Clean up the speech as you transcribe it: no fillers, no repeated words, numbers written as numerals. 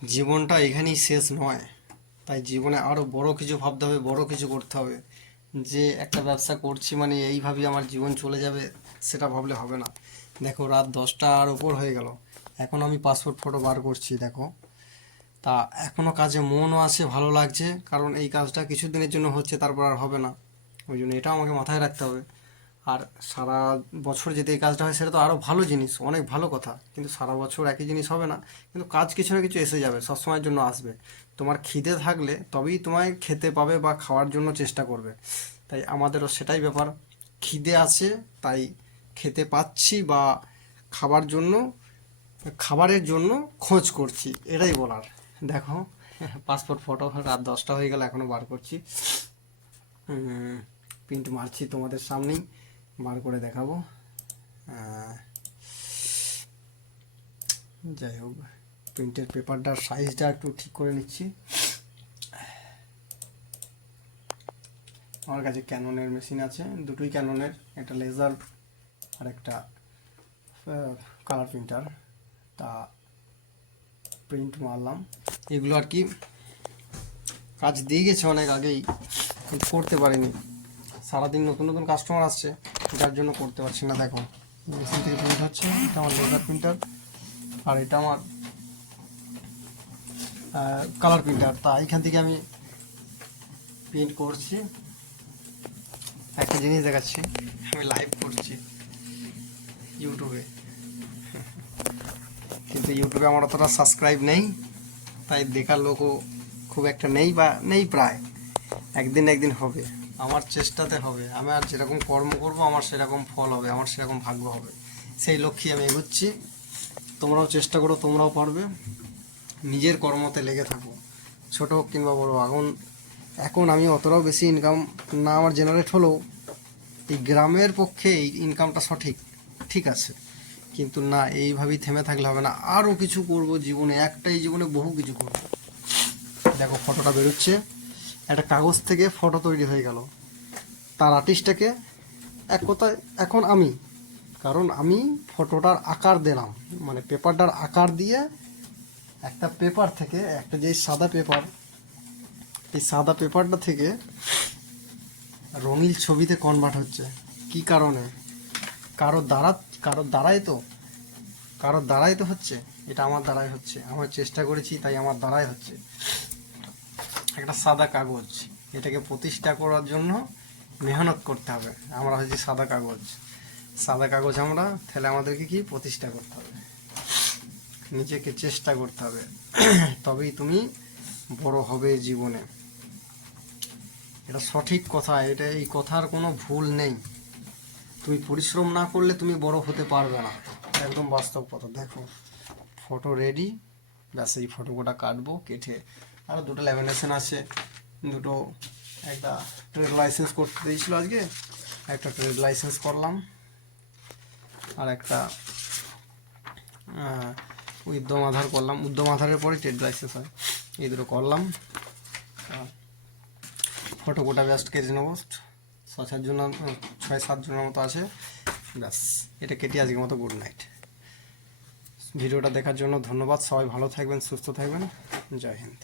জীবনটা এখানেই শেষ নয়, তাই জীবনে আরও বড় কিছু ভাবতে হবে, বড় কিছু করতে হবে। যে একটা ব্যবসা করছি মানে এইভাবেই আমার জীবন চলে যাবে সেটা ভাবলে হবে না। দেখো রাত 10টার ওপর হয়ে গেল, এখন আমি পাসপোর্ট ফটো বার করছি দেখো। তা এখনও কাজে মনও আছে, ভালো লাগছে, কারণ এই কাজটা কিছুদিনের জন্য হচ্ছে, তারপর আর হবে না। ওই জন্য এটাও আমাকে মাথায় রাখতে হবে। আর সারা বছর যদি এই কাজটা হয় সেটা তো আরও ভালো জিনিস, অনেক ভালো কথা, কিন্তু সারা বছর একই জিনিস হবে না। কিন্তু কাজ কিছু না কিছু এসে যাবে, সবসময়ের জন্য আসবে। তোমার খিদে থাকলে তবেই তোমায় খেতে পাবে বা খাওয়ার জন্য চেষ্টা করবে। তাই আমাদেরও সেটাই ব্যাপার, খিদে আছে তাই খেতে পাচ্ছি বা খাবার জন্য, খাবারের জন্য খোঁজ করছি, এটাই বলার। দেখো পাসপোর্ট ফটো রাত 10টা হয়ে গেল, এখনও বার করছি। প্রিন্ট মারছি তোমাদের সামনেই, বার করে দেখাবো। যাই হোক, প্রিন্টের পেপারটার সাইজটা একটু ঠিক করে নিচ্ছি। আমার কাছে ক্যাননের মেশিন আছে, দুটোই ক্যাননের, একটা লেজার আর একটা কালার প্রিন্টার। তা প্রিন্ট মারলাম, এগুলো আর কি কাজ দিয়ে গেছে অনেক আগেই, কিন্তু করতে পারিনি। সারাদিন নতুন নতুন কাস্টমার আসছে, যার জন্য করতে পারছি না। দেখো মেশিন থেকে প্রিন্ট হচ্ছে, এটা আমার লেজার প্রিন্টার, আর এটা আমার কালার প্রিন্টার। তা এখান থেকে আমি প্রিন্ট করছি। একটা জিনিস দেখাচ্ছি, আমি লাইভ করছি ইউটিউবে, কিন্তু ইউটিউবে আমার অতটা সাবস্ক্রাইব নেই, তাই দেখার লোকও খুব একটা নেই, বা নেই প্রায়। একদিন একদিন হবে, আমার চেষ্টাতে হবে। আমি আর যেরকম কর্ম করব আমার সেরকম ফল হবে, আমার সেরকম ভাগ্য হবে, সেই লক্ষ্যে আমি এগোচ্ছি। তোমরাও চেষ্টা করো, তোমরাও পারবে। নিজের কর্মতে লেগে থাকো, ছোট হোক কিংবা বড়। এখন এখন আমি অতটাও বেশি ইনকাম না আমার জেনারেট হলেও, এই গ্রামের পক্ষে এই ইনকামটা সঠিক, ঠিক আছে, কিন্তু না এইভাবেই থেমে থাকলে হবে না, আরও কিছু করব জীবনে, একটাই জীবনে বহু কিছু করব। দেখো ফটোটা বেরোচ্ছে, একটা কাগজ থেকে ফটো তৈরি হয়ে গেল, তার আর্টিস্টটাকে এক কথায় এখন আমি, কারণ আমি ফটোটার আকার দিলাম, মানে পেপারটার আকার দিয়ে একটা পেপার থেকে, একটা যে সাদা পেপার, এই সাদা পেপারটা থেকে রঙিন ছবিতে কনভার্ট হচ্ছে। কি কারণে? কারোর দ্বারা, কারোর দ্বারাই তো, কারোর দ্বারাই তো হচ্ছে। এটা আমার দ্বারাই হচ্ছে, আমার চেষ্টা করেছি তাই আমার দ্বারাই হচ্ছে। একটা সাদা কাগজ, এটাকে প্রতিষ্ঠা করার জন্য মেহনত করতে হবে। আমরা হচ্ছে সাদা কাগজ, সাদা কাগজ আমরা, তাহলে আমাদেরকে কি প্রতিষ্ঠা করতে হবে, নিজেকে চেষ্টা করতে হবে, তবেই তুমি বড় হবে জীবনে। এটা সঠিক কথা, এটা এই কথার কোনো ভুল নেই। তুমি পরিশ্রম না করলে তুমি বড় হতে পারবে না, একদম বাস্তব কথা। দেখো ফটো রেডি, ব্যাস এই ফটো কোটা কাটবো, কেটে আরও দুটো ল্যামিনেশন আছে, দুটো, একটা ট্রেড লাইসেন্স করতে দিয়েছিল আজকে, একটা ট্রেড লাইসেন্স করলাম, আর একটা উদ্যম আধার করলাম। উদ্যম আধারের পরে ট্রেড লাইসেন্স হয়, এই দুটো করলাম। ফটো কোটা জাস্ট কেটে নেবো, 6-7 জনের মতো আছে, ব্যাস এটা কেটে আজকের মতো গুড নাইট। ভিডিওটা দেখার জন্য ধন্যবাদ, সবাই ভালো থাকবেন, সুস্থ থাকবেন, জয় হিন্দ।